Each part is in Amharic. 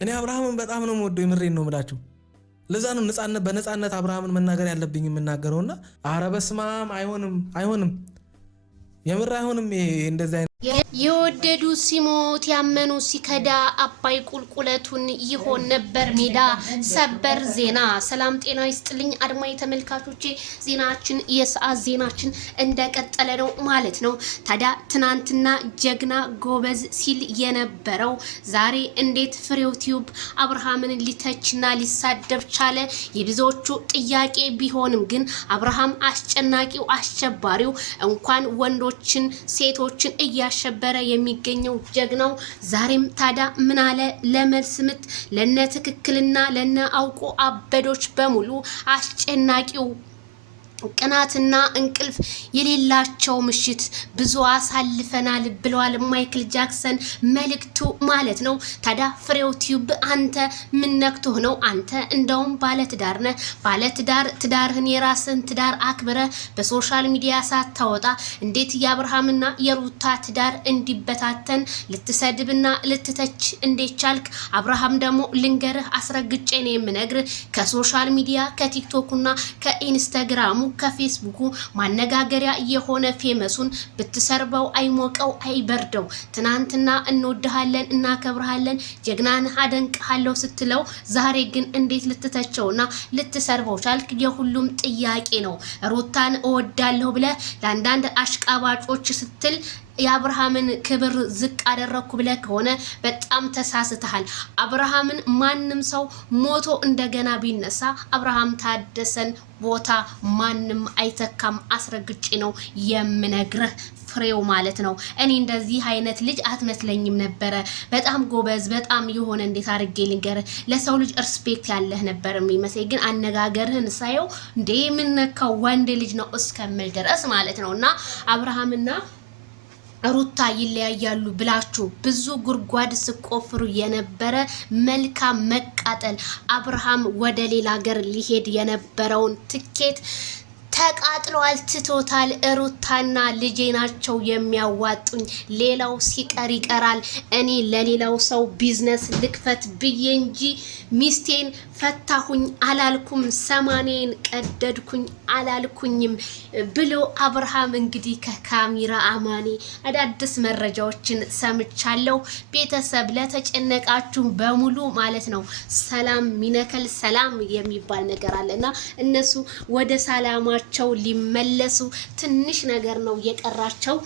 እኔ አብርሃምን በጣም ነው የምወደው የምሬን ነው የምላችሁ ለዛ ነው ነፃነት በነፃነት አብርሃምን መናገር ያለብኝ የምናገረውና ኧረ በስመ አብ አይሆንም የምር አይሆንም እንደዛ የወደዱ ሲሞት ያመኑ ሲከዳ አባይ ቁልቁለቱን ይሆን ነበር ሜዳ። ሰበር ዜና። ሰላም ጤና ይስጥልኝ አድማጭ ተመልካቾቼ፣ ዜናችን የሰዓት ዜናችን እንደቀጠለ ነው ማለት ነው። ታዲያ ትናንትና ጀግና ጎበዝ ሲል የነበረው ዛሬ እንዴት ፍሬው ቲዩብ አብርሃምን ሊተችና ሊሳደብ ቻለ? የብዙዎቹ ጥያቄ ቢሆንም ግን አብርሃም አስጨናቂው አሸባሪው እንኳን ወንዶችን ሴቶችን እያሸበረ የሚገኘው ጀግናው ዛሬም ታዳ ምን አለ? ለመልስ ምት ለነ ትክክልና ለነ አውቆ አበዶች በሙሉ አስጨናቂው ቅናትና እንቅልፍ የሌላቸው ምሽት ብዙ አሳልፈናል ብለዋል ማይክል ጃክሰን መልእክቱ ማለት ነው። ታዲያ ፍሬው ቲዩብ አንተ ምን ነክቶህ ነው? አንተ እንደውም ባለትዳር ነህ። ባለትዳር ትዳርህን የራስን ትዳር አክብረ በሶሻል ሚዲያ ሳታወጣ እንዴት የአብርሃምና የሩታ ትዳር እንዲበታተን ልትሰድብና ልትተች እንዴት ቻልክ? አብርሃም ደግሞ ልንገርህ አስረግጬ ነው የምነግርህ ከሶሻል ሚዲያ ከቲክቶክና ከኢንስታግራሙ ከፌስቡኩ ማነጋገሪያ የሆነ ፌመሱን ብትሰርበው አይሞቀው አይበርደው። ትናንትና እንወድሃለን እናከብርሃለን ጀግናን አደንቅሃለሁ ስትለው ዛሬ ግን እንዴት ልትተቸውና ልትሰርበው ቻልክ? የሁሉም ጥያቄ ነው። ሩታን እወዳለሁ ብለ ለአንዳንድ አሽቃባጮች ስትል የአብርሃምን ክብር ዝቅ አደረኩ ብለ ከሆነ በጣም ተሳስተሃል። አብርሃምን ማንም ሰው ሞቶ እንደገና ቢነሳ አብርሃም ታደሰን ቦታ ማንም አይተካም። አስረግጬ ነው የምነግርህ ፍሬው ማለት ነው። እኔ እንደዚህ አይነት ልጅ አትመስለኝም ነበረ። በጣም ጎበዝ በጣም የሆነ እንዴት አድርጌ ልንገር ለሰው ልጅ ሪስፔክት ያለህ ነበር የሚመስለኝ። ግን አነጋገርህን ሳየው እንዴ ምን ነካው ወንድ ልጅ ነው እስከምል ድረስ ማለት ነውና አብርሃምና ሩታ ይለያያሉ ብላችሁ ብዙ ጉርጓድ ስቆፍሩ የነበረ መልካም መቃጠል አብርሃም ወደ ሌላ ሀገር ሊሄድ የነበረውን ትኬት ተቃጥሏል፣ ትቶታል። ሩታና ልጄ ናቸው የሚያዋጡኝ፣ ሌላው ሲቀር ይቀራል። እኔ ለሌላው ሰው ቢዝነስ ልክፈት ብዬ እንጂ ሚስቴን ፈታሁኝ አላልኩም፣ ሰማኔን ቀደድኩኝ አላልኩኝም ብሎ አብርሃም እንግዲህ ከካሜራ አማኔ አዳዲስ መረጃዎችን ሰምቻለሁ። ቤተሰብ ለተጨነቃችሁ በሙሉ ማለት ነው ሰላም ሚነከል ሰላም የሚባል ነገር አለና እነሱ ወደ ሰላማ ቸው ሊመለሱ ትንሽ ነገር ነው የቀራቸው።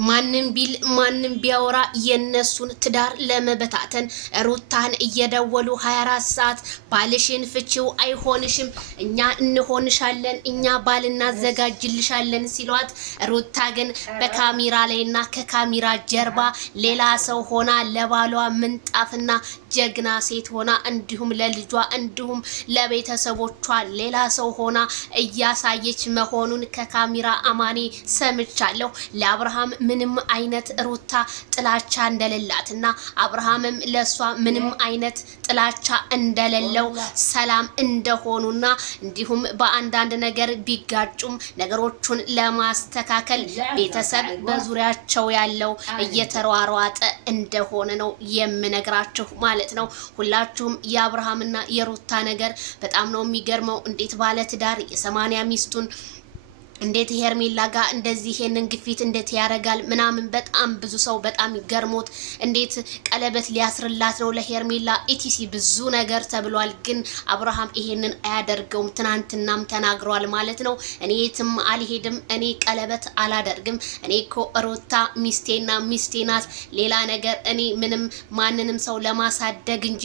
ማንም ቢል ማንም ቢያወራ የነሱን ትዳር ለመበታተን ሩታን እየደወሉ 24 ሰዓት ባልሽን ፍቺው አይሆንሽም፣ እኛ እንሆንሻለን፣ እኛ ባል እናዘጋጅልሻለን ሲሏት ሩታ ግን በካሜራ ላይና ከካሜራ ጀርባ ሌላ ሰው ሆና ለባሏ ምንጣፍና ጀግና ሴት ሆና እንዲሁም ለልጇ እንዲሁም ለቤተሰቦቿ ሌላ ሰው ሆና እያሳየች መሆኑን ከካሜራ አማኔ ሰምቻለሁ። ለአብርሃም ምንም አይነት ሩታ ጥላቻ እንደሌላትና አብርሃምም ለሷ ምንም አይነት ጥላቻ እንደሌለው ሰላም እንደሆኑና እንዲሁም በአንዳንድ ነገር ቢጋጩም ነገሮቹን ለማስተካከል ቤተሰብ በዙሪያቸው ያለው እየተሯሯጠ እንደሆነ ነው የምነግራችሁ ማለት ነው። ሁላችሁም የአብርሃምና የሩታ ነገር በጣም ነው የሚገርመው። እንዴት ባለ ትዳር የ80 ሚስቱን እንዴት ሄርሜላ ጋር እንደዚህ ይሄንን ግፊት እንዴት ያረጋል ምናምን በጣም ብዙ ሰው በጣም ይገርሞት እንዴት ቀለበት ሊያስርላት ነው ለሄርሜላ ኢቲሲ ብዙ ነገር ተብሏል። ግን አብርሃም ይሄንን አያደርገውም። ትናንትናም ተናግሯል ማለት ነው። እኔ የትም አልሄድም፣ እኔ ቀለበት አላደርግም፣ እኔ እኮ ሩታ ሚስቴና ሚስቴ ናት፣ ሌላ ነገር እኔ ምንም ማንንም ሰው ለማሳደግ እንጂ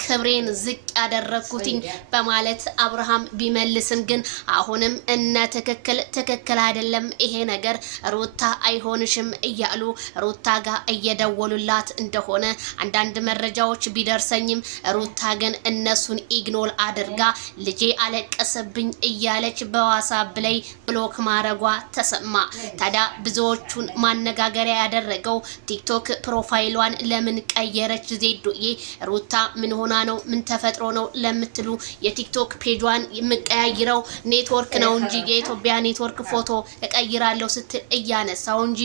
ክብሬን ዝቅ ያደረኩትኝ በማለት አብርሃም ቢመልስም ግን አሁንም እነ ትክክል አይደለም ይሄ ነገር ሩታ አይሆንሽም እያሉ ሩታ ጋር እየደወሉላት እንደሆነ አንዳንድ መረጃዎች ቢደርሰኝም ሩታ ግን እነሱን ኢግኖር አድርጋ ልጄ አለቀሰብኝ እያለች በዋትስአፕ ላይ ብሎክ ማረጓ ተሰማ። ታዲያ ብዙዎቹን ማነጋገሪያ ያደረገው ቲክቶክ ፕሮፋይሏን ለምን ቀየረች ዜዶዬ ሩታ ምን ምን ሆና ነው ምን ተፈጥሮ ነው ለምትሉ የቲክቶክ ፔጇን የምቀያይረው ኔትወርክ ነው እንጂ የኢትዮጵያ ኔትወርክ ፎቶ እቀይራለሁ ስትል እያነሳው እንጂ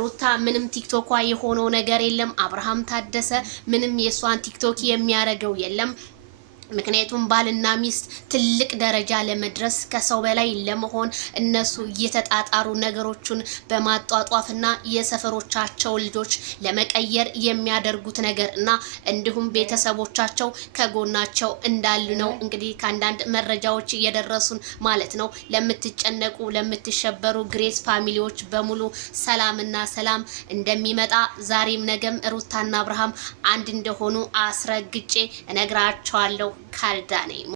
ሩታ ምንም ቲክቶኳ የሆነው ነገር የለም። አብርሃም ታደሰ ምንም የሷን ቲክቶክ የሚያረገው የለም። ምክንያቱም ባልና ሚስት ትልቅ ደረጃ ለመድረስ ከሰው በላይ ለመሆን እነሱ እየተጣጣሩ ነገሮችን በማጧጧፍና የሰፈሮቻቸው ልጆች ለመቀየር የሚያደርጉት ነገር እና እንዲሁም ቤተሰቦቻቸው ከጎናቸው እንዳሉ ነው እንግዲህ ከአንዳንድ መረጃዎች እየደረሱን ማለት ነው። ለምትጨነቁ ለምትሸበሩ ግሬስ ፋሚሊዎች በሙሉ ሰላምና ሰላም እንደሚመጣ ዛሬም ነገም ሩታና አብርሃም አንድ እንደሆኑ አስረግጬ እነግራቸዋለሁ። ካልዳኔ